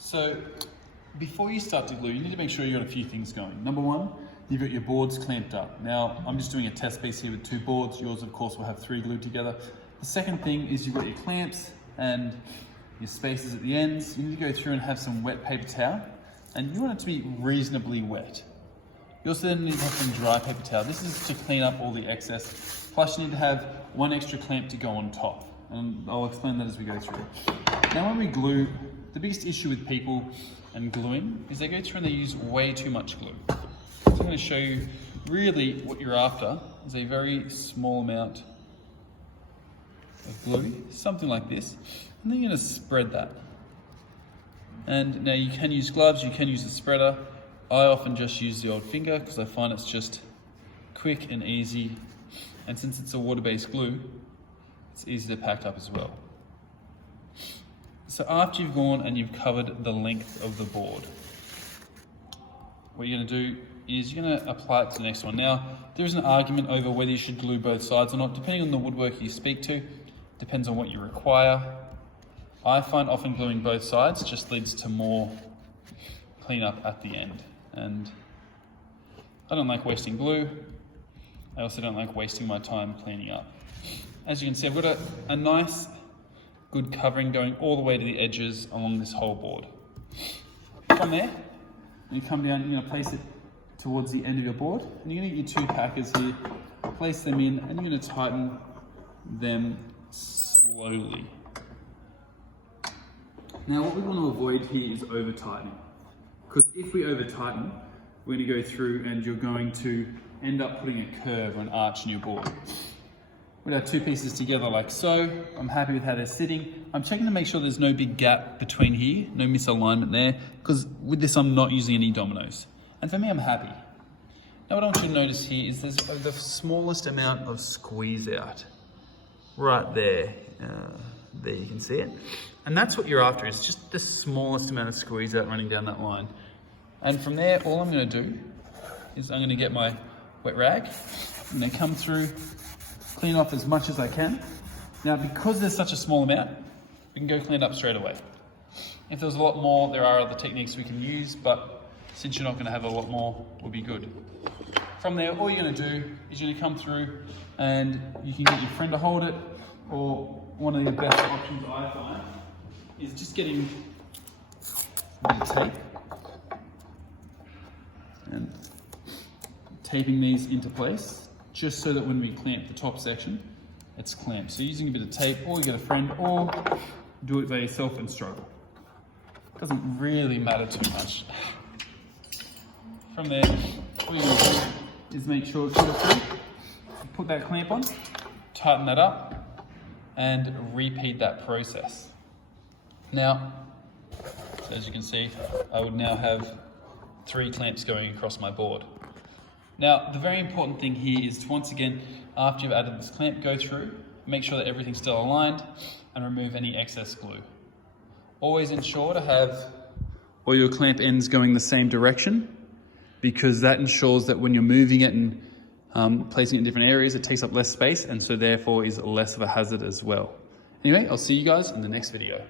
So before you start to glue, you need to make sure you've got a few things going. Number one, you've got your boards clamped up. Now, I'm just doing a test piece here with 2 boards. Yours, of course, will have 3 glued together. The second thing is you've got your clamps and your spacers at the ends. You need to go through and have some wet paper towel, and you want it to be reasonably wet. You also then need to have some dry paper towel. This is to clean up all the excess. Plus, you need to have 1 extra clamp to go on top. And I'll explain that as we go through. Now, when we glue, the biggest issue with people and gluing is they go through and they use way too much glue. So I'm going to show you really what you're after is a very small amount of glue, something like this, and then you're going to spread that. And now you can use gloves, you can use a spreader. I often just use the old finger because I find it's just quick and easy, and since it's a water-based glue, it's easy to pack up as well. So after you've gone and you've covered the length of the board, what you're going to do is you're going to apply it to the next one. Now, there is an argument over whether you should glue both sides or not, depending on the woodworker you speak to, depends on what you require. I find often gluing both sides just leads to more cleanup at the end. And I don't like wasting glue. I also don't like wasting my time cleaning up. As you can see, I've got a nice, good covering going all the way to the edges along this whole board. From there, you come down, you're going to place it towards the end of your board, and you're going to get your 2 packers here, place them in, and you're going to tighten them slowly. Now, what we want to avoid here is over tightening, because if we over tighten, we're going to go through and you're going to end up putting a curve or an arch in your board. With our 2 pieces together like so, I'm happy with how they're sitting. I'm checking to make sure there's no big gap between here, no misalignment there, because with this I'm not using any dominoes. And for me, I'm happy. Now what I want you to notice here is there's the smallest amount of squeeze out. Right there. There you can see it. And that's what you're after, is just the smallest amount of squeeze out running down that line. And from there, all I'm going to do is I'm going to get my wet rag. I'm going to come through, clean off as much as I can. Now, because there's such a small amount, we can go clean it up straight away. If there's a lot more, there are other techniques we can use, but since you're not going to have a lot more, we'll be good. From there, all you're going to do is you're going to come through and you can get your friend to hold it, or one of the best options I find is just getting a bit of tape and taping these into place, just so that when we clamp the top section, it's clamped. So using a bit of tape, or you get a friend, or do it by yourself and struggle. Doesn't really matter too much. From there, all you're going to do is make sure it's all through. Put that clamp on, tighten that up, and repeat that process. Now, as you can see, I would now have 3 clamps going across my board. Now, the very important thing here is to, once again, after you've added this clamp, go through, make sure that everything's still aligned, and remove any excess glue. Always ensure to have all your clamp ends going the same direction, because that ensures that when you're moving it and placing it in different areas, it takes up less space, and so therefore is less of a hazard as well. Anyway, I'll see you guys in the next video.